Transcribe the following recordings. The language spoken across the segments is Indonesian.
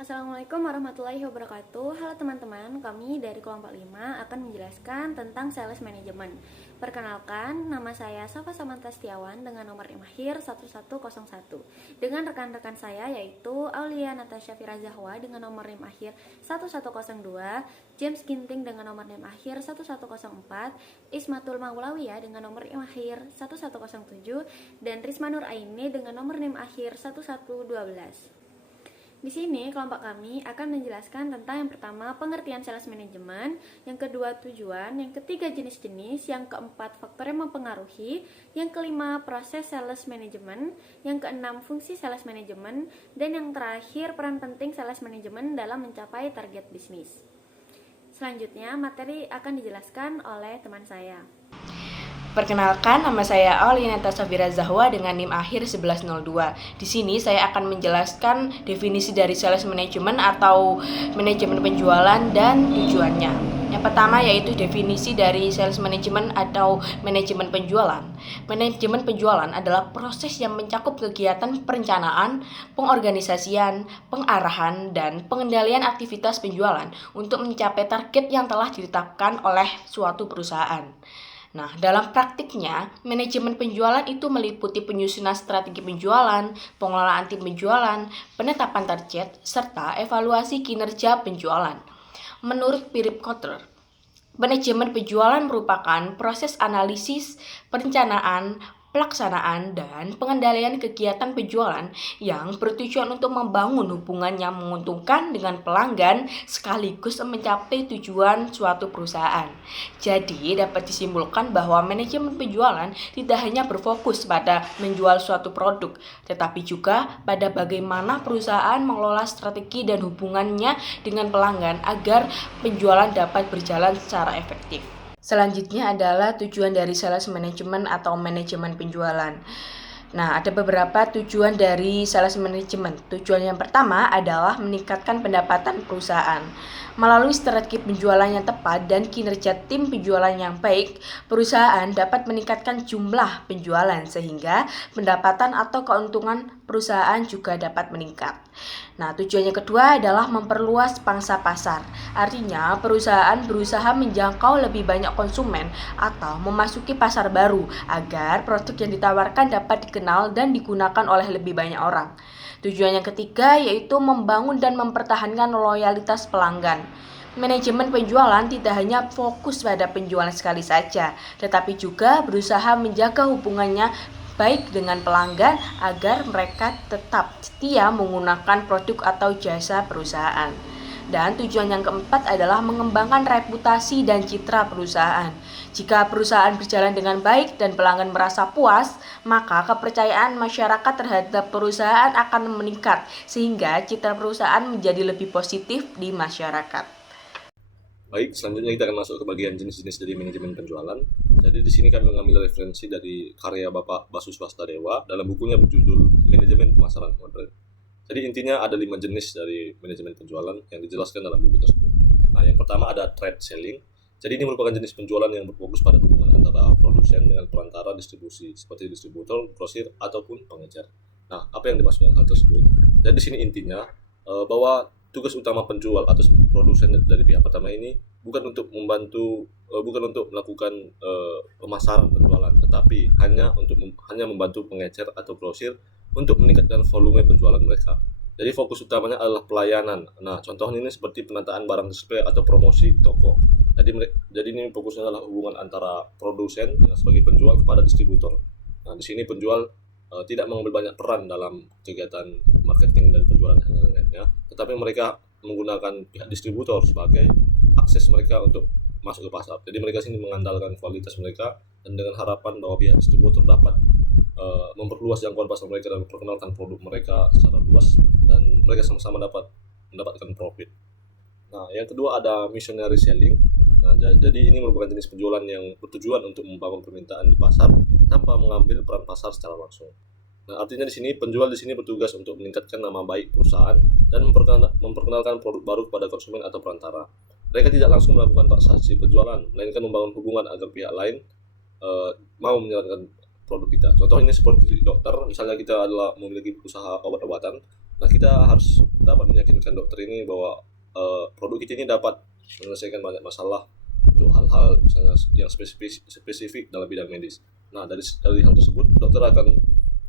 Assalamualaikum warahmatullahi wabarakatuh. Halo teman-teman, kami dari kelompok 5 akan menjelaskan tentang sales management. Perkenalkan, nama saya Safa Samantha Setiawan dengan nomor IMAHIR 1101 dengan rekan-rekan saya yaitu Aulia Natasha Firazahwa dengan nomor IMAHIR 1102, James Ginting dengan nomor IMAHIR 1104, Ismatul Maulawiyah dengan nomor IMAHIR 1107, dan Risma Nur Aini dengan nomor IMAHIR 1112. Di sini kelompok kami akan menjelaskan tentang yang pertama pengertian sales management, yang kedua tujuan, yang ketiga jenis-jenis, yang keempat faktor yang mempengaruhi, yang kelima proses sales management, yang keenam fungsi sales management, dan yang terakhir peran penting sales management dalam mencapai target bisnis. Selanjutnya materi akan dijelaskan oleh teman saya. Perkenalkan, nama saya Aulia Natasha Firazahwa dengan NIM akhir 1102. Di sini saya akan menjelaskan definisi dari sales management atau manajemen penjualan dan tujuannya. Yang pertama yaitu definisi dari sales management atau manajemen penjualan. Manajemen penjualan adalah proses yang mencakup kegiatan perencanaan, pengorganisasian, pengarahan, dan pengendalian aktivitas penjualan untuk mencapai target yang telah ditetapkan oleh suatu perusahaan. Nah, dalam praktiknya, manajemen penjualan itu meliputi penyusunan strategi penjualan, pengelolaan tim penjualan, penetapan target, serta evaluasi kinerja penjualan. Menurut Philip Kotler, manajemen penjualan merupakan proses analisis, perencanaan, pelaksanaan, dan pengendalian kegiatan penjualan yang bertujuan untuk membangun hubungan yang menguntungkan dengan pelanggan sekaligus mencapai tujuan suatu perusahaan. Jadi, dapat disimpulkan bahwa manajemen penjualan tidak hanya berfokus pada menjual suatu produk, tetapi juga pada bagaimana perusahaan mengelola strategi dan hubungannya dengan pelanggan agar penjualan dapat berjalan secara efektif. Selanjutnya adalah tujuan dari sales management atau manajemen penjualan. Nah, ada beberapa tujuan dari sales management. Tujuan yang pertama adalah meningkatkan pendapatan perusahaan. Melalui strategi penjualan yang tepat dan kinerja tim penjualan yang baik, perusahaan dapat meningkatkan jumlah penjualan sehingga pendapatan atau keuntungan perusahaan juga dapat meningkat. Nah, tujuan yang kedua adalah memperluas pangsa pasar. Artinya, perusahaan berusaha menjangkau lebih banyak konsumen atau memasuki pasar baru agar produk yang ditawarkan dapat dikenal dan digunakan oleh lebih banyak orang. Tujuan yang ketiga yaitu membangun dan mempertahankan loyalitas pelanggan. Manajemen penjualan tidak hanya fokus pada penjualan sekali saja, tetapi juga berusaha menjaga hubungannya baik dengan pelanggan agar mereka tetap setia menggunakan produk atau jasa perusahaan. Dan tujuan yang keempat adalah mengembangkan reputasi dan citra perusahaan. Jika perusahaan berjalan dengan baik dan pelanggan merasa puas, maka kepercayaan masyarakat terhadap perusahaan akan meningkat sehingga citra perusahaan menjadi lebih positif di masyarakat. Baik, selanjutnya kita akan masuk ke bagian jenis-jenis dari manajemen penjualan. Jadi di sini kami mengambil referensi dari karya Bapak Basu Swastadewa dalam bukunya berjudul Manajemen Pemasaran Modern. Jadi intinya ada 5 jenis dari manajemen penjualan yang dijelaskan dalam buku tersebut. Nah, yang pertama ada trade selling. Jadi ini merupakan jenis penjualan yang berfokus pada hubungan antara produsen dengan perantara distribusi seperti distributor, grosir, ataupun pengecer. Nah, apa yang dimaksud dengan hal tersebut? Jadi di sini intinya bahwa tugas utama penjual atau produsen dari pihak pertama ini bukan untuk melakukan pemasaran penjualan, tetapi hanya membantu pengecer atau grosir untuk meningkatkan volume penjualan mereka. Jadi fokus utamanya adalah pelayanan. Nah, contohnya ini seperti penataan barang display atau promosi toko. Jadi ini fokusnya adalah hubungan antara produsen yang sebagai penjual kepada distributor. Nah, di sini penjual tidak mengambil banyak peran dalam kegiatan marketing dan penjualan dan lain-lainnya, tetapi mereka menggunakan pihak distributor sebagai akses mereka untuk masuk ke pasar. Jadi mereka sini mengandalkan kualitas mereka dan dengan harapan bahwa pihak distributor dapat memperluas jangkauan pasar mereka dan memperkenalkan produk mereka secara luas dan mereka sama-sama dapat mendapatkan profit. Nah, yang kedua ada missionary selling. Nah, jadi ini merupakan jenis penjualan yang bertujuan untuk membangun permintaan di pasar tanpa mengambil peran pasar secara langsung. Nah, artinya di sini penjual di sini bertugas untuk meningkatkan nama baik perusahaan dan memperkenalkan produk baru kepada konsumen atau perantara. Mereka tidak langsung melakukan transaksi penjualan, melainkan membangun hubungan agar pihak lain mau menjalankan produk kita. Contohnya seperti dokter, misalnya kita adalah memiliki usaha obat-obatan, Nah, kita harus dapat meyakinkan dokter ini bahwa produk kita ini dapat menyelesaikan banyak masalah untuk hal-hal misalnya yang spesifik dalam bidang medis. Nah, dari hal tersebut dokter akan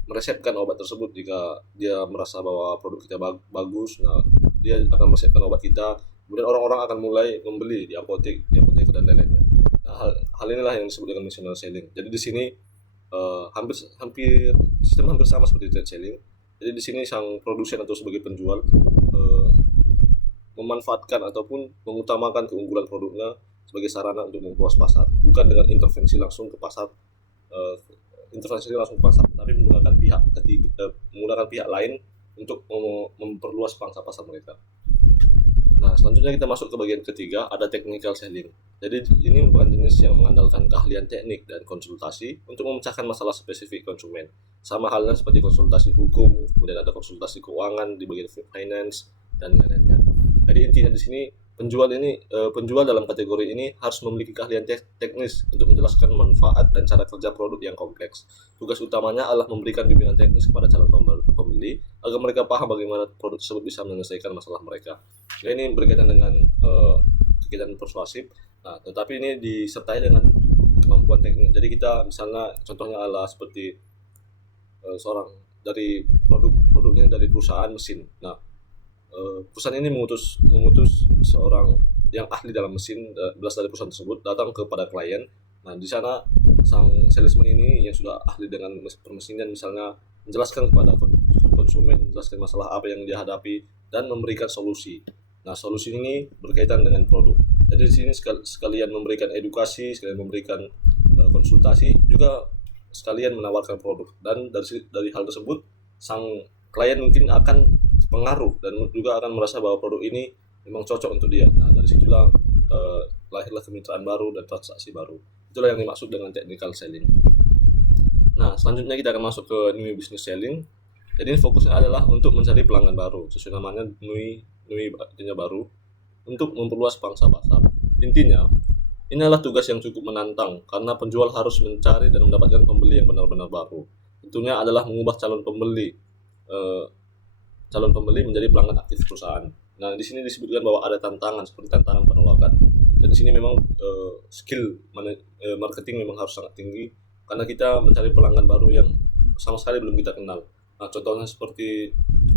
meresepkan obat tersebut jika dia merasa bahwa produk kita bagus. Nah, dia akan meresepkan obat kita, kemudian orang-orang akan mulai membeli di apotek dan lain-lainnya. Nah, hal inilah yang disebut dengan missional selling. Jadi di sini sistem hampir sama seperti trade selling. Jadi di sini sang produsen atau sebagai penjual memanfaatkan ataupun mengutamakan keunggulan produknya sebagai sarana untuk memperluas pasar, bukan dengan intervensi langsung ke pasar, tapi menggunakan pihak lain untuk memperluas pangsa pasar mereka. Nah, selanjutnya kita masuk ke bagian ketiga, ada technical selling. Jadi ini merupakan jenis yang mengandalkan keahlian teknik dan konsultasi untuk memecahkan masalah spesifik konsumen. Sama halnya seperti konsultasi hukum, kemudian ada konsultasi keuangan di bagian finance dan lain-lainnya. Jadi intinya di sini penjual dalam kategori ini harus memiliki keahlian teknis untuk menjelaskan manfaat dan cara kerja produk yang kompleks. Tugas utamanya adalah memberikan bimbingan teknis kepada calon pembeli agar mereka paham bagaimana produk tersebut bisa menyelesaikan masalah mereka. Nah, ini berkaitan dengan kegiatan persuasif. Nah, tetapi ini disertai dengan kemampuan teknik. Jadi kita misalnya contohnya adalah seperti seorang dari produknya dari perusahaan mesin. Nah, perusahaan ini mengutus seorang yang ahli dalam mesin berasal dari perusahaan tersebut datang kepada klien. Nah, di sana sang salesman ini yang sudah ahli dengan permesinan misalnya menjelaskan kepada konsumen, menjelaskan masalah apa yang dia hadapi dan memberikan solusi. Nah, solusi ini berkaitan dengan produk. Jadi di sini sekalian memberikan edukasi, sekalian memberikan konsultasi, juga sekalian menawarkan produk. Dan dari hal tersebut sang klien mungkin akan pengaruh dan juga akan merasa bahwa produk ini memang cocok untuk dia. Nah, dari situlah lahirlah kemitraan baru dan transaksi baru. Itulah yang dimaksud dengan technical selling. Nah, selanjutnya kita akan masuk ke new business selling. Jadi fokusnya adalah untuk mencari pelanggan baru. Sesuai namanya new artinya baru, untuk memperluas pangsa pasar. Intinya, ini adalah tugas yang cukup menantang karena penjual harus mencari dan mendapatkan pembeli yang benar-benar baru. Tentunya adalah mengubah calon pembeli menjadi pelanggan aktif perusahaan. Nah, di sini disebutkan bahwa ada tantangan seperti tantangan penolakan. Dan di sini memang skill marketing memang harus sangat tinggi karena kita mencari pelanggan baru yang sama sekali belum kita kenal. Nah, contohnya seperti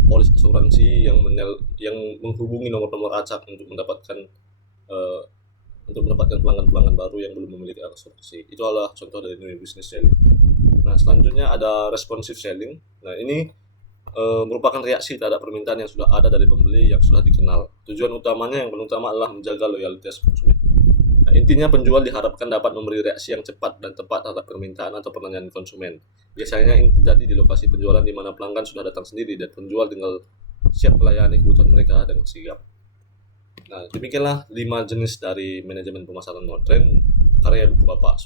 polis asuransi yang menghubungi nomor-nomor acak untuk mendapatkan pelanggan-pelanggan baru yang belum memiliki asuransi. Itu adalah contoh dari new business selling. Nah, selanjutnya ada responsive selling. Nah, ini merupakan reaksi terhadap permintaan yang sudah ada dari pembeli yang sudah dikenal. Tujuan utamanya yang paling utama adalah menjaga loyalitas konsumen. Nah, intinya penjual diharapkan dapat memberi reaksi yang cepat dan tepat terhadap permintaan atau pertanyaan konsumen. Biasanya ini terjadi di lokasi penjualan di mana pelanggan sudah datang sendiri dan penjual tinggal siap melayani kebutuhan mereka dengan sigap. Nah, demikianlah 5 jenis dari manajemen pemasaran modern karya buku Bapak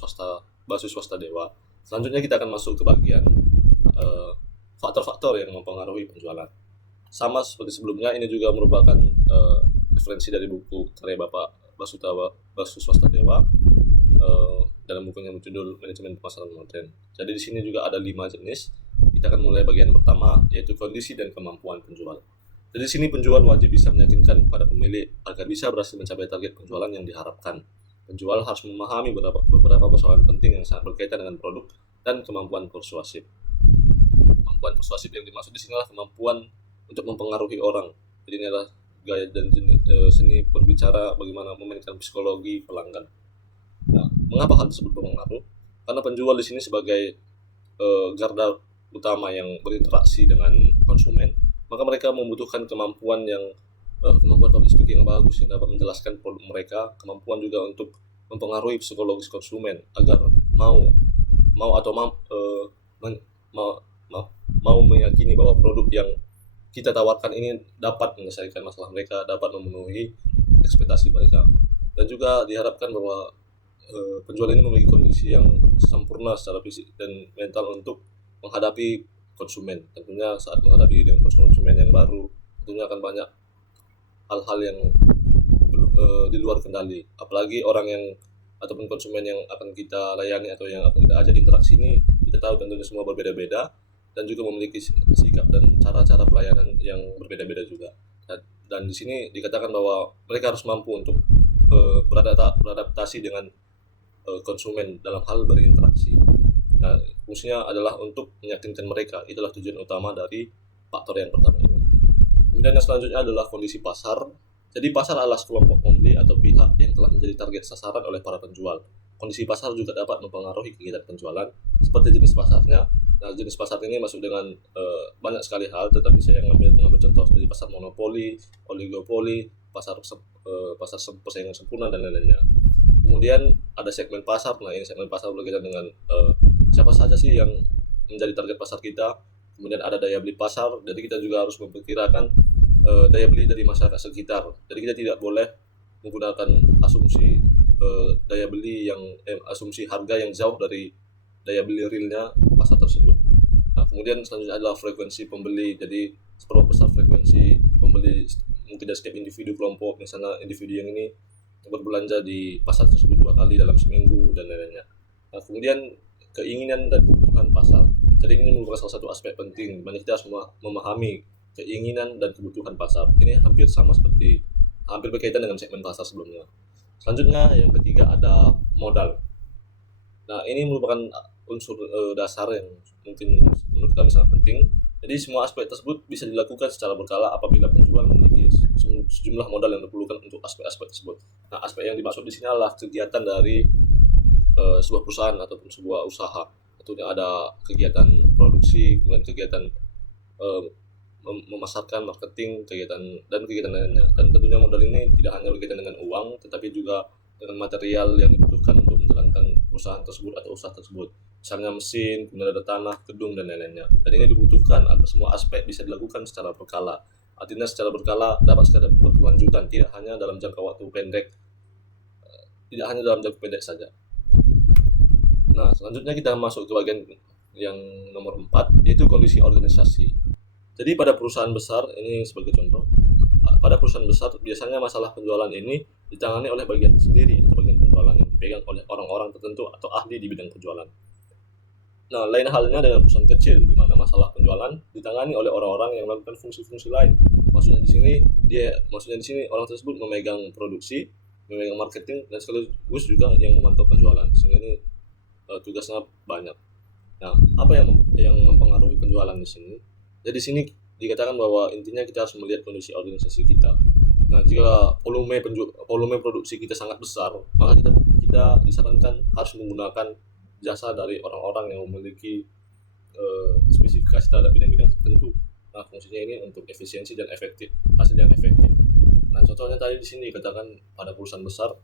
Basus Swasta Dewa. Selanjutnya kita akan masuk ke bagian faktor-faktor yang mempengaruhi penjualan. Sama seperti sebelumnya, ini juga merupakan referensi dari buku karya Bapak Basus Swasta Dewa dalam bukunya berjudul Manajemen Pemasaran Modern. Jadi di sini juga ada 5 jenis. Kita akan mulai bagian pertama, yaitu kondisi dan kemampuan penjual. Jadi di sini penjual wajib bisa meyakinkan kepada pemilik agar bisa berhasil mencapai target penjualan yang diharapkan. Penjual harus memahami beberapa persoalan penting yang sangat berkaitan dengan produk dan kemampuan persuasif. Kemampuan persuasif yang dimaksud di sini adalah kemampuan untuk mempengaruhi orang. Jadi ini adalah gaya dan seni berbicara bagaimana memainkan psikologi pelanggan. Nah, mengapa hal tersebut berpengaruh? Karena penjual di sini sebagai garda utama yang berinteraksi dengan konsumen, maka mereka membutuhkan kemampuan public speaking yang bagus yang dapat menjelaskan produk mereka, kemampuan juga untuk mempengaruhi psikologis konsumen agar mau meyakini bahwa produk yang kita tawarkan ini dapat menyelesaikan masalah mereka, dapat memenuhi ekspektasi mereka. Dan juga diharapkan bahwa penjual ini memiliki kondisi yang sempurna secara fisik dan mental untuk menghadapi konsumen. Tentunya saat menghadapi dengan konsumen yang baru, tentunya akan banyak hal-hal yang di luar kendali. Apalagi orang yang ataupun konsumen yang akan kita layani atau yang akan kita ajak interaksi ini, kita tahu tentunya semua berbeda-beda. dan juga memiliki sikap dan cara-cara pelayanan yang berbeda-beda juga. Dan di sini dikatakan bahwa mereka harus mampu untuk beradaptasi dengan konsumen dalam hal berinteraksi. Nah, fungsinya adalah untuk meyakinkan mereka. Itulah tujuan utama dari faktor yang pertama ini. Kemudian yang selanjutnya adalah kondisi pasar. Jadi pasar adalah sekelompok pembeli atau pihak yang telah menjadi target sasaran oleh para penjual. Kondisi pasar juga dapat mempengaruhi kegiatan penjualan, seperti jenis pasarnya. Nah, jenis pasar ini masuk dengan banyak sekali hal, tetapi saya mengambil contoh seperti pasar monopoli, oligopoli, pasar persaingan sempurna, dan lain-lainnya. Kemudian ada segmen pasar. Nah, ini segmen pasar berkaitan dengan siapa saja sih yang menjadi target pasar kita. Kemudian ada daya beli pasar, jadi kita juga harus memperkirakan daya beli dari masyarakat sekitar. Jadi kita tidak boleh menggunakan asumsi daya beli asumsi harga yang jauh dari daya beli realnya pasar tersebut. Nah, kemudian selanjutnya adalah frekuensi pembeli. Jadi seberapa besar frekuensi pembeli mungkin dari setiap individu kelompok. Misalnya individu yang ini berbelanja di pasar tersebut 2 kali dalam seminggu dan lain-lainnya. Nah, kemudian keinginan dan kebutuhan pasar. Jadi ini merupakan salah satu aspek penting, dimana kita harus memahami keinginan dan kebutuhan pasar. Ini hampir berkaitan dengan segmen pasar sebelumnya. Selanjutnya yang ketiga ada modal. Nah, ini merupakan unsur dasar yang mungkin menurut kami sangat penting. Jadi semua aspek tersebut bisa dilakukan secara berkala apabila penjual memiliki sejumlah modal yang diperlukan untuk aspek-aspek tersebut. Nah, aspek yang dimaksud di sini adalah kegiatan dari sebuah perusahaan ataupun sebuah usaha. Tentunya ada kegiatan produksi, kemudian kegiatan memasarkan, marketing, kegiatan lainnya. Dan tentunya modal ini tidak hanya berkaitan dengan uang, tetapi juga dengan material yang dibutuhkan untuk menjalankan perusahaan tersebut atau usaha tersebut. Misalnya mesin, kemudian ada tanah, gedung, dan lain-lainnya. Dan ini dibutuhkan agar semua aspek bisa dilakukan secara berkala. Artinya secara berkala dapat secara berkelanjutan, tidak hanya dalam jangka waktu pendek, saja. Nah, selanjutnya kita masuk ke bagian yang nomor 4, yaitu kondisi organisasi. Jadi pada perusahaan besar, ini sebagai contoh, pada perusahaan besar biasanya masalah penjualan ini ditangani oleh bagian sendiri atau bagian penjualan yang dipegang oleh orang-orang tertentu atau ahli di bidang penjualan. Nah, lain halnya dengan perusahaan kecil, di mana masalah penjualan ditangani oleh orang-orang yang melakukan fungsi-fungsi lain. Maksudnya di sini orang tersebut memegang produksi, memegang marketing, dan sekaligus juga yang memantau penjualan. Sehingga ini tugasnya banyak. Nah, apa yang mempengaruhi penjualan di sini? Jadi di sini dikatakan bahwa intinya kita harus melihat kondisi organisasi kita. Nah, jika volume produksi kita sangat besar, maka kita disarankan harus menggunakan jasa dari orang-orang yang memiliki spesifikasi terhadap bidang-bidang tertentu. Nah, fungsinya ini untuk efisiensi dan hasil yang efektif. Nah, contohnya tadi di sini dikatakan pada perusahaan besar,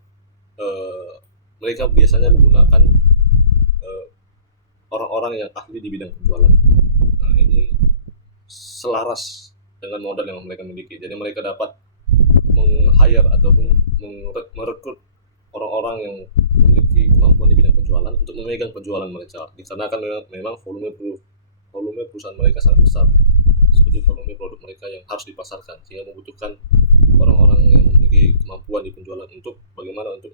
mereka biasanya menggunakan orang-orang yang ahli di bidang penjualan. Nah, ini selaras dengan modal yang mereka miliki. Jadi mereka dapat meng-hire ataupun merekrut orang-orang yang memiliki kemampuan di bidang penjualan untuk memegang penjualan mereka. Dikarenakan memang volume perusahaan mereka sangat besar, seperti volume produk mereka yang harus dipasarkan, sehingga membutuhkan orang-orang yang memiliki kemampuan di penjualan untuk bagaimana untuk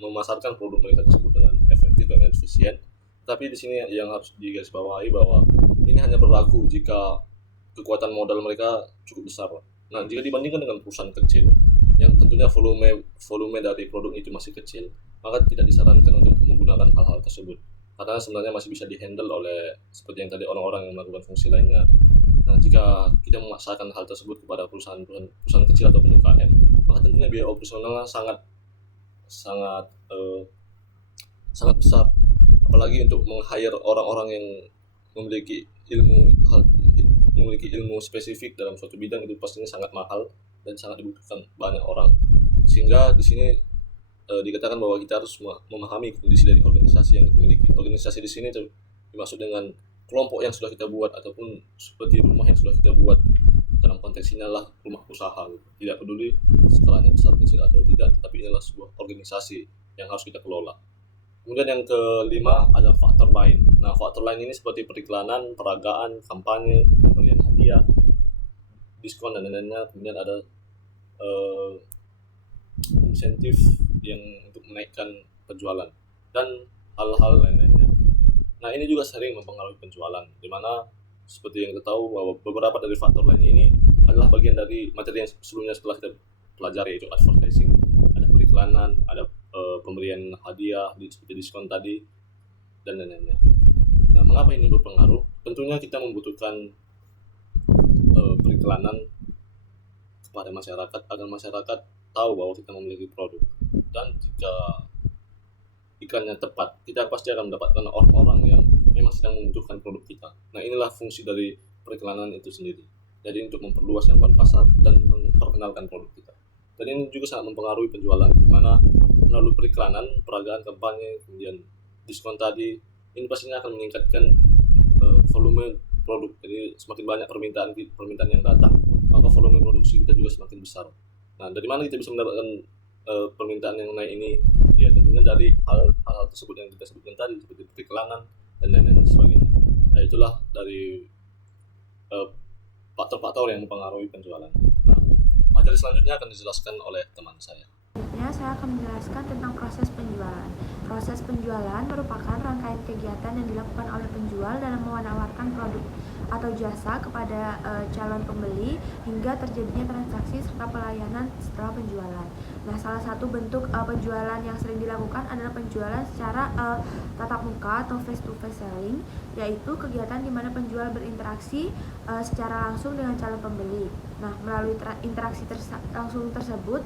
memasarkan produk mereka tersebut dengan efektif dan efisien. Tapi di sini yang harus digarisbawahi bahwa ini hanya berlaku jika kekuatan modal mereka cukup besar. Nah, jika dibandingkan dengan perusahaan kecil yang tentunya volume dari produk itu masih kecil, maka tidak disarankan untuk menggunakan hal-hal tersebut. Karena sebenarnya masih bisa dihandle oleh seperti yang tadi orang-orang yang melakukan fungsi lainnya. Nah, jika kita memaksakan hal tersebut kepada perusahaan kecil ataupun UKM, maka tentunya biaya operasionalnya sangat besar. Apalagi untuk meng-hire orang-orang yang memiliki ilmu spesifik dalam suatu bidang, itu pastinya sangat mahal dan sangat dibutuhkan banyak orang. Sehingga di sini dikatakan bahwa kita harus memahami kondisi dari organisasi yang dimiliki. Organisasi di sini dimaksud dengan kelompok yang sudah kita buat ataupun seperti rumah yang sudah kita buat. Dalam konteks ini adalah rumah usaha. Tidak peduli skalanya besar kecil atau tidak, tetapi inilah sebuah organisasi yang harus kita kelola. Kemudian yang kelima ada faktor lain. Nah, faktor lain ini seperti periklanan, peragaan, kampanye, pemberian hadiah, diskon, dan lain-lainnya. Kemudian ada insentif yang untuk menaikkan penjualan dan hal-hal lain-lainnya. Nah, ini juga sering mempengaruhi penjualan, di mana seperti yang kita tahu bahwa beberapa dari faktor lainnya ini adalah bagian dari materi yang sebelumnya setelah kita pelajari, yaitu advertising, ada periklanan, ada pemberian hadiah, seperti diskon tadi, dan lain-lainnya. Nah, mengapa ini berpengaruh? Tentunya kita membutuhkan periklanan kepada masyarakat agar masyarakat tahu bahwa kita memiliki produk, dan jika iklannya tepat, kita pasti akan mendapatkan orang-orang yang memang sedang membutuhkan produk kita. Nah, inilah fungsi dari periklanan itu sendiri. Jadi untuk memperluas jangkauan pasar dan memperkenalkan produk kita. Dan ini juga sangat mempengaruhi penjualan, di mana melalui periklanan, peragaan kampanye, kemudian diskon tadi, ini pastinya akan meningkatkan volume produk. Jadi semakin banyak permintaan yang datang, maka volume produksi kita juga semakin besar. Nah, dari mana kita bisa mendapatkan permintaan yang naik ini? Ya, tentunya dari hal-hal tersebut yang kita sebutkan tadi, seperti periklanan dan lain-lain sebagainya. Nah, itulah dari faktor-faktor yang mempengaruhi penjualan. Nah, materi selanjutnya akan dijelaskan oleh teman saya. Selanjutnya saya akan menjelaskan tentang proses penjualan. Proses penjualan merupakan rangkaian kegiatan yang dilakukan oleh penjual dalam menawarkan produk atau jasa kepada calon pembeli hingga terjadinya transaksi serta pelayanan setelah penjualan. Nah, salah satu bentuk penjualan yang sering dilakukan adalah penjualan secara tatap muka atau face-to-face selling, yaitu kegiatan di mana penjual berinteraksi secara langsung dengan calon pembeli. Nah, melalui interaksi langsung tersebut,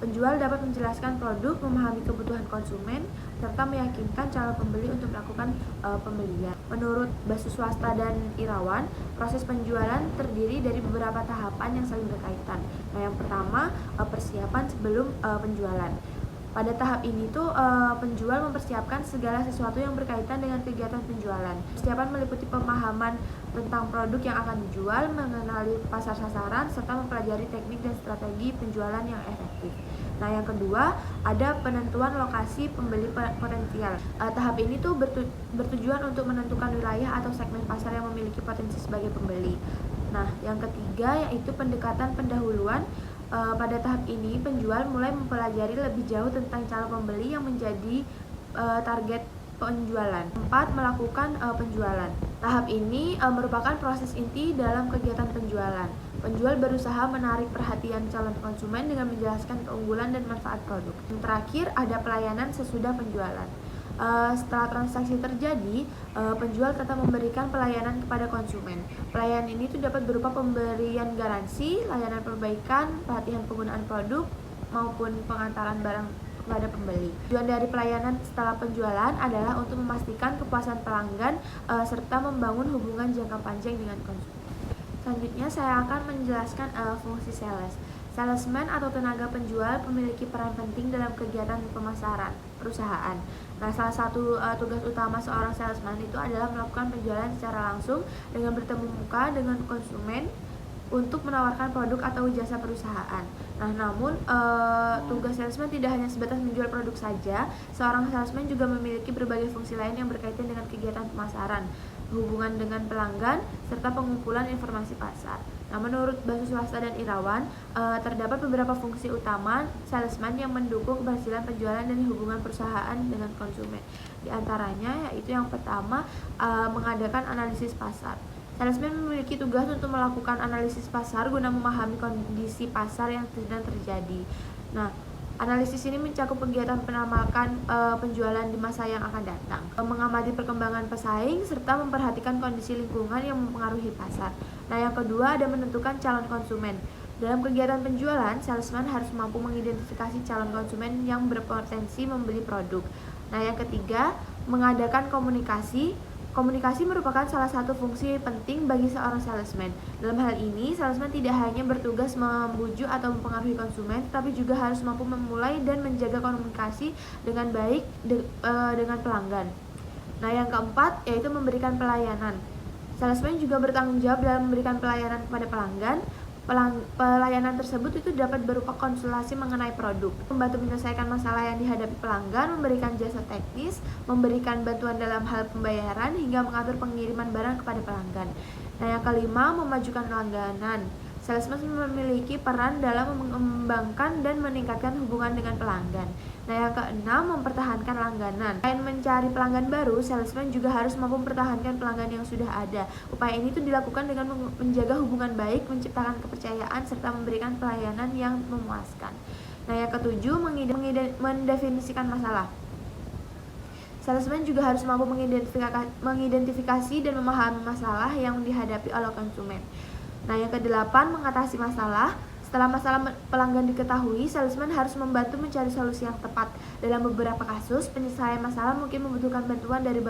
penjual dapat menjelaskan produk, memahami kebutuhan konsumen, serta meyakinkan calon pembeli untuk melakukan pembelian. Menurut Basu Swasta dan Irawan, proses penjualan terdiri dari beberapa tahapan yang saling berkaitan. Nah, yang pertama, persiapan sebelum penjualan. Pada tahap ini penjual mempersiapkan segala sesuatu yang berkaitan dengan kegiatan penjualan. Persiapan meliputi pemahaman tentang produk yang akan dijual, mengenali pasar sasaran, serta mempelajari teknik dan strategi penjualan yang efektif. Nah, yang kedua, ada penentuan lokasi pembeli potensial. Tahap ini bertujuan untuk menentukan wilayah atau segmen pasar yang memiliki potensi sebagai pembeli. Nah, yang ketiga yaitu pendekatan pendahuluan. Pada tahap ini, penjual mulai mempelajari lebih jauh tentang calon pembeli yang menjadi target penjualan. 4. Melakukan penjualan. Tahap ini merupakan proses inti dalam kegiatan penjualan. Penjual berusaha menarik perhatian calon konsumen dengan menjelaskan keunggulan dan manfaat produk. Yang terakhir, ada pelayanan sesudah penjualan. Setelah transaksi terjadi, penjual tetap memberikan pelayanan kepada konsumen. Pelayanan ini dapat berupa pemberian garansi, layanan perbaikan, pelatihan penggunaan produk, maupun pengantaran barang kepada pembeli. Tujuan dari pelayanan setelah penjualan adalah untuk memastikan kepuasan pelanggan serta membangun hubungan jangka panjang dengan konsumen. Selanjutnya saya akan menjelaskan fungsi sales. Salesman atau tenaga penjual memiliki peran penting dalam kegiatan pemasaran perusahaan. Nah, salah satu tugas utama seorang salesman itu adalah melakukan penjualan secara langsung dengan bertemu muka dengan konsumen untuk menawarkan produk atau jasa perusahaan. Nah, namun tugas salesman tidak hanya sebatas menjual produk saja. Seorang salesman juga memiliki berbagai fungsi lain yang berkaitan dengan kegiatan pemasaran, hubungan dengan pelanggan, serta pengumpulan informasi pasar. Nah, menurut Basu Swasta dan Irawan, terdapat beberapa fungsi utama salesman yang mendukung keberhasilan penjualan dan hubungan perusahaan dengan konsumen. Di antaranya yaitu yang pertama, mengadakan analisis pasar. Salesman memiliki tugas untuk melakukan analisis pasar guna memahami kondisi pasar yang sedang terjadi. Nah, analisis ini mencakup kegiatan penamakan penjualan di masa yang akan datang, mengamati perkembangan pesaing, serta memperhatikan kondisi lingkungan yang mempengaruhi pasar. Nah, yang kedua ada menentukan calon konsumen. Dalam kegiatan penjualan, salesman harus mampu mengidentifikasi calon konsumen yang berpotensi membeli produk. Nah, yang ketiga, mengadakan komunikasi. Komunikasi merupakan salah satu fungsi penting bagi seorang salesman. Dalam hal ini, salesman tidak hanya bertugas membujuk atau mempengaruhi konsumen, tetapi juga harus mampu memulai dan menjaga komunikasi dengan baik dengan pelanggan. Nah, yang keempat yaitu memberikan pelayanan. Salesman juga bertanggung jawab dalam memberikan pelayanan kepada pelanggan. Pelayanan tersebut itu dapat berupa konsultasi mengenai produk, membantu menyelesaikan masalah yang dihadapi pelanggan, memberikan jasa teknis, memberikan bantuan dalam hal pembayaran, hingga mengatur pengiriman barang kepada pelanggan. Nah, yang kelima, memajukan langganan. Salesman memiliki peran dalam mengembangkan dan meningkatkan hubungan dengan pelanggan. Nah, yang keenam, mempertahankan langganan. Selain mencari pelanggan baru, salesman juga harus mampu mempertahankan pelanggan yang sudah ada. Upaya ini tuh dilakukan dengan menjaga hubungan baik, menciptakan kepercayaan, serta memberikan pelayanan yang memuaskan. Nah, yang ketujuh, mendefinisikan masalah. Salesman juga harus mampu mengidentifikasi dan memahami masalah yang dihadapi oleh konsumen. Nah, yang kedelapan, mengatasi masalah. Setelah masalah pelanggan diketahui, salesman harus membantu mencari solusi yang tepat. Dalam beberapa kasus, penyelesaian masalah mungkin membutuhkan bantuan dari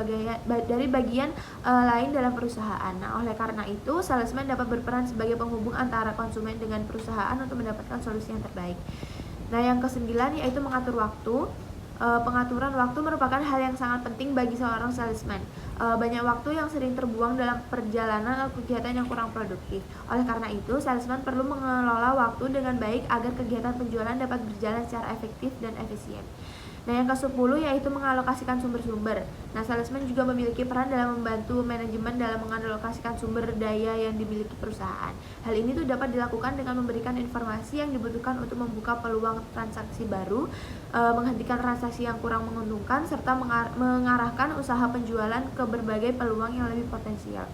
bagian lain dalam perusahaan. Nah, oleh karena itu, salesman dapat berperan sebagai penghubung antara konsumen dengan perusahaan untuk mendapatkan solusi yang terbaik. Nah, yang kesembilan yaitu mengatur waktu. Pengaturan waktu merupakan hal yang sangat penting bagi seorang salesman. Banyak waktu yang sering terbuang dalam perjalanan atau kegiatan yang kurang produktif. Oleh karena itu, salesman perlu mengelola waktu dengan baik agar kegiatan penjualan dapat berjalan secara efektif dan efisien. Nah, yang ke-10 yaitu mengalokasikan sumber-sumber. Nah, salesman juga memiliki peran dalam membantu manajemen dalam mengalokasikan sumber daya yang dimiliki perusahaan. Hal ini tuh dapat dilakukan dengan memberikan informasi yang dibutuhkan untuk membuka peluang transaksi baru, menghentikan transaksi yang kurang menguntungkan, serta mengarahkan usaha penjualan ke berbagai peluang yang lebih potensial.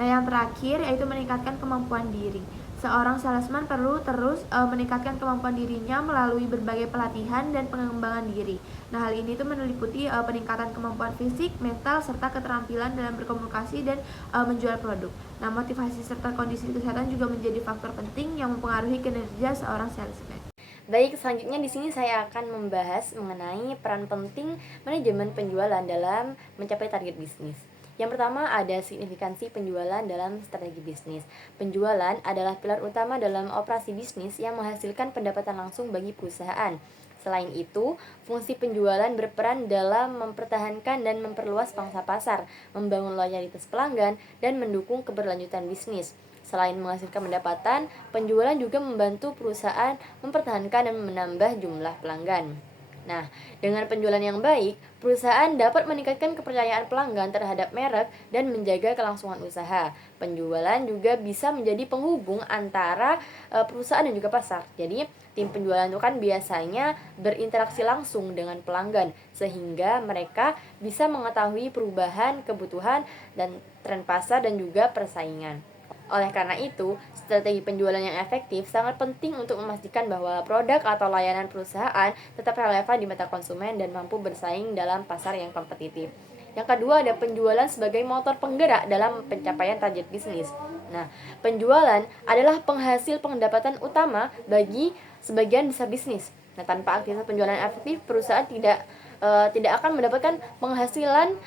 Nah, yang terakhir yaitu meningkatkan kemampuan diri. Seorang salesman perlu terus meningkatkan kemampuan dirinya melalui berbagai pelatihan dan pengembangan diri. Nah, hal ini tuh meliputi peningkatan kemampuan fisik, mental, serta keterampilan dalam berkomunikasi dan menjual produk. Nah, motivasi serta kondisi kesehatan juga menjadi faktor penting yang mempengaruhi kinerja seorang salesman. Baik, selanjutnya di sini saya akan membahas mengenai peran penting manajemen penjualan dalam mencapai target bisnis. Yang pertama ada signifikansi penjualan dalam strategi bisnis. Penjualan adalah pilar utama dalam operasi bisnis yang menghasilkan pendapatan langsung bagi perusahaan. Selain itu, fungsi penjualan berperan dalam mempertahankan dan memperluas pangsa pasar, membangun loyalitas pelanggan, dan mendukung keberlanjutan bisnis. Selain menghasilkan pendapatan, penjualan juga membantu perusahaan mempertahankan dan menambah jumlah pelanggan. Nah, dengan penjualan yang baik, perusahaan dapat meningkatkan kepercayaan pelanggan terhadap merek dan menjaga kelangsungan usaha. Penjualan juga bisa menjadi penghubung antara perusahaan dan juga pasar. Jadi, tim penjualan itu kan biasanya berinteraksi langsung dengan pelanggan, sehingga mereka bisa mengetahui perubahan, kebutuhan, dan tren pasar dan juga persaingan. Oleh karena itu, strategi penjualan yang efektif sangat penting untuk memastikan bahwa produk atau layanan perusahaan tetap relevan di mata konsumen dan mampu bersaing dalam pasar yang kompetitif. Yang kedua ada penjualan sebagai motor penggerak dalam pencapaian target bisnis. Nah, penjualan adalah penghasil pendapatan utama bagi sebagian besar bisnis. Nah, tanpa aktivitas penjualan efektif, perusahaan tidak akan mendapatkan penghasilan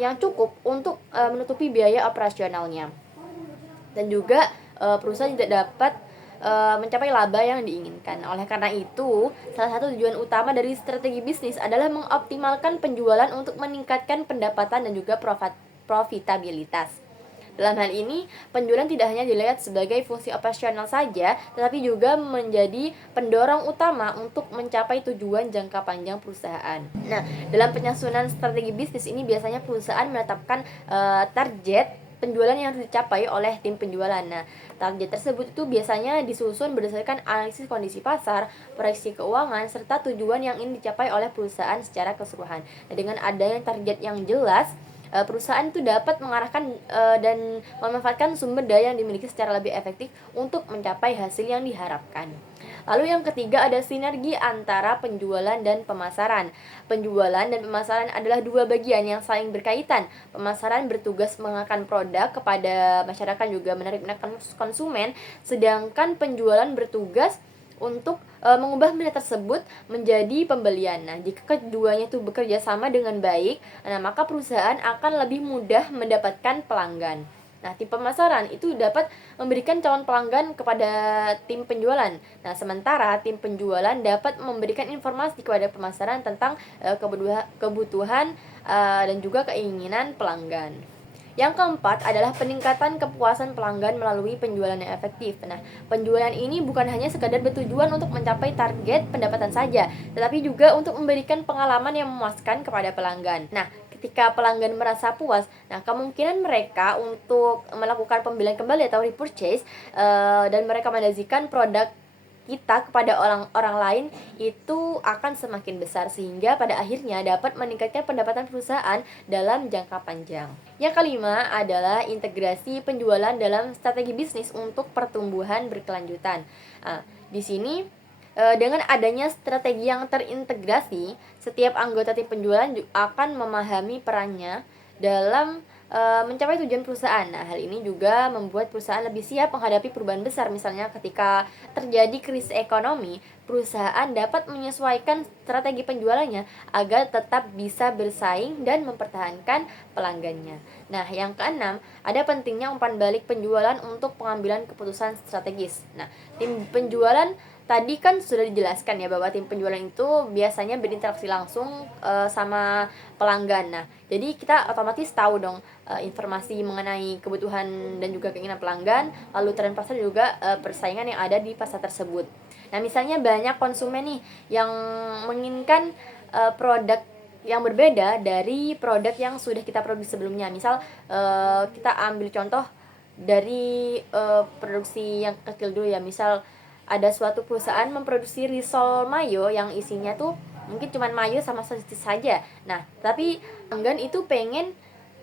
yang cukup untuk menutupi biaya operasionalnya. Dan juga perusahaan tidak dapat mencapai laba yang diinginkan. Oleh karena itu, salah satu tujuan utama dari strategi bisnis adalah mengoptimalkan penjualan untuk meningkatkan pendapatan dan juga profitabilitas. Dalam hal ini, penjualan tidak hanya dilihat sebagai fungsi operasional saja, tetapi juga menjadi pendorong utama untuk mencapai tujuan jangka panjang perusahaan. Nah, dalam penyusunan strategi bisnis ini biasanya perusahaan menetapkan target penjualan yang harus dicapai oleh tim penjualan. Nah, target tersebut itu biasanya disusun berdasarkan analisis kondisi pasar, proyeksi keuangan, serta tujuan yang ingin dicapai oleh perusahaan secara keseluruhan. Nah, dengan adanya target yang jelas, perusahaan itu dapat mengarahkan dan memanfaatkan sumber daya yang dimiliki secara lebih efektif untuk mencapai hasil yang diharapkan. Lalu yang ketiga ada sinergi antara penjualan dan pemasaran. Penjualan dan pemasaran adalah dua bagian yang saling berkaitan. Pemasaran bertugas mengenalkan produk kepada masyarakat juga menarik minat konsumen, sedangkan penjualan bertugas untuk mengubah minat tersebut menjadi pembelian. Nah, jika keduanya itu bekerja sama dengan baik, nah maka perusahaan akan lebih mudah mendapatkan pelanggan. Nah, tim pemasaran itu dapat memberikan calon pelanggan kepada tim penjualan. Nah, sementara tim penjualan dapat memberikan informasi kepada pemasaran tentang kebutuhan dan juga keinginan pelanggan. Yang keempat adalah peningkatan kepuasan pelanggan melalui penjualan yang efektif. Nah, penjualan ini bukan hanya sekadar bertujuan untuk mencapai target pendapatan saja, tetapi juga untuk memberikan pengalaman yang memuaskan kepada pelanggan. Nah, ketika pelanggan merasa puas, nah kemungkinan mereka untuk melakukan pembelian kembali atau repurchase dan merekomendasikan produk kita kepada orang lain itu akan semakin besar, sehingga pada akhirnya dapat meningkatkan pendapatan perusahaan dalam jangka panjang. Yang kelima adalah integrasi penjualan dalam strategi bisnis untuk pertumbuhan berkelanjutan. Nah, di sini dengan adanya strategi yang terintegrasi, setiap anggota tim penjualan akan memahami perannya dalam mencapai tujuan perusahaan. Nah, hal ini juga membuat perusahaan lebih siap menghadapi perubahan besar. Misalnya ketika terjadi krisis ekonomi, perusahaan dapat menyesuaikan strategi penjualannya agar tetap bisa bersaing dan mempertahankan pelanggannya. Nah, yang keenam, ada pentingnya umpan balik penjualan untuk pengambilan keputusan strategis. Nah, tim penjualan tadi kan sudah dijelaskan ya bahwa tim penjualan itu biasanya berinteraksi langsung sama pelanggan. Nah, jadi kita otomatis tahu dong informasi mengenai kebutuhan dan juga keinginan pelanggan, lalu tren pasar juga persaingan yang ada di pasar tersebut. Nah, misalnya banyak konsumen nih yang menginginkan produk yang berbeda dari produk yang sudah kita produksi sebelumnya. Misal kita ambil contoh dari produksi yang kecil dulu ya. Misal ada suatu perusahaan memproduksi risol mayo yang isinya tuh mungkin cuma mayo sama sosis saja. Nah, tapi pelanggan itu pengen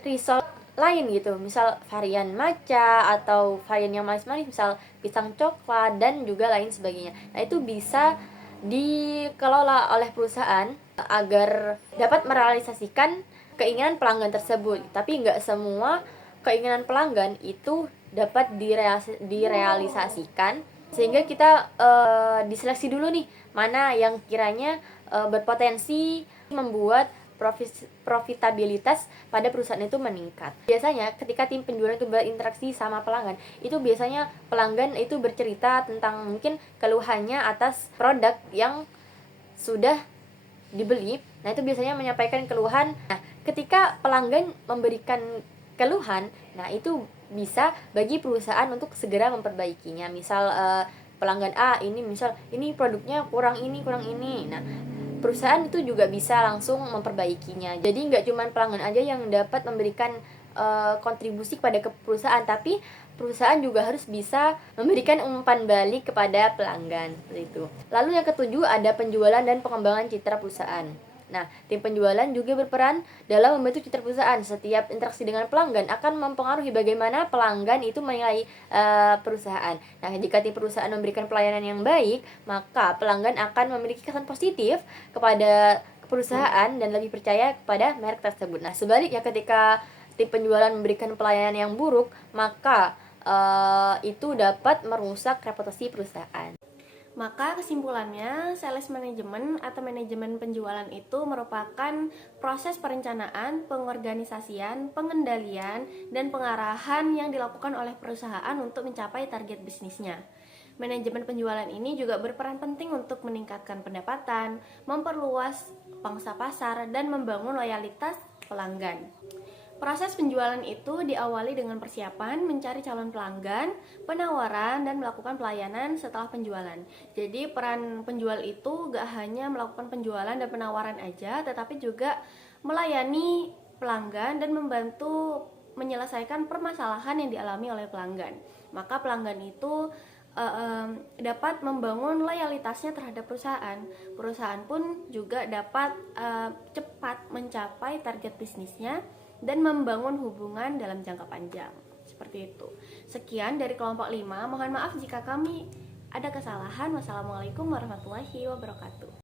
risol lain gitu, misal varian matcha atau varian yang manis-manis, misal pisang coklat dan juga lain sebagainya. Nah, itu bisa dikelola oleh perusahaan agar dapat merealisasikan keinginan pelanggan tersebut. Tapi nggak semua keinginan pelanggan itu dapat direalisasikan, sehingga kita diseleksi dulu nih mana yang kiranya berpotensi membuat profitabilitas pada perusahaan itu meningkat. Biasanya ketika tim penjualan itu berinteraksi sama pelanggan, itu biasanya pelanggan itu bercerita tentang mungkin keluhannya atas produk yang sudah dibeli. Nah, itu biasanya menyampaikan keluhan. Nah, ketika pelanggan memberikan keluhan, nah itu bisa bagi perusahaan untuk segera memperbaikinya. Misal pelanggan A ini misal ini produknya kurang ini. Nah, perusahaan itu juga bisa langsung memperbaikinya. Jadi nggak cuma pelanggan aja yang dapat memberikan kontribusi kepada perusahaan, tapi perusahaan juga harus bisa memberikan umpan balik kepada pelanggan seperti itu. Lalu yang ketujuh ada penjualan dan pengembangan citra perusahaan. Nah, tim penjualan juga berperan dalam membentuk citra perusahaan. Setiap interaksi dengan pelanggan akan mempengaruhi bagaimana pelanggan itu menilai perusahaan. Nah, jika tim perusahaan memberikan pelayanan yang baik, maka pelanggan akan memiliki kesan positif kepada perusahaan dan lebih percaya kepada merek tersebut. Nah, sebaliknya ketika tim penjualan memberikan pelayanan yang buruk, maka itu dapat merusak reputasi perusahaan. Maka kesimpulannya, sales management atau manajemen penjualan itu merupakan proses perencanaan, pengorganisasian, pengendalian, dan pengarahan yang dilakukan oleh perusahaan untuk mencapai target bisnisnya. Manajemen penjualan ini juga berperan penting untuk meningkatkan pendapatan, memperluas pangsa pasar, dan membangun loyalitas pelanggan. Proses penjualan itu diawali dengan persiapan, mencari calon pelanggan, penawaran, dan melakukan pelayanan setelah penjualan. Jadi peran penjual itu gak hanya melakukan penjualan dan penawaran aja, tetapi juga melayani pelanggan dan membantu menyelesaikan permasalahan yang dialami oleh pelanggan. Maka pelanggan itu dapat membangun loyalitasnya terhadap perusahaan. Perusahaan pun juga dapat cepat mencapai target bisnisnya dan membangun hubungan dalam jangka panjang. Seperti itu. Sekian dari kelompok 5. Mohon maaf jika kami ada kesalahan. Wassalamualaikum warahmatullahi wabarakatuh.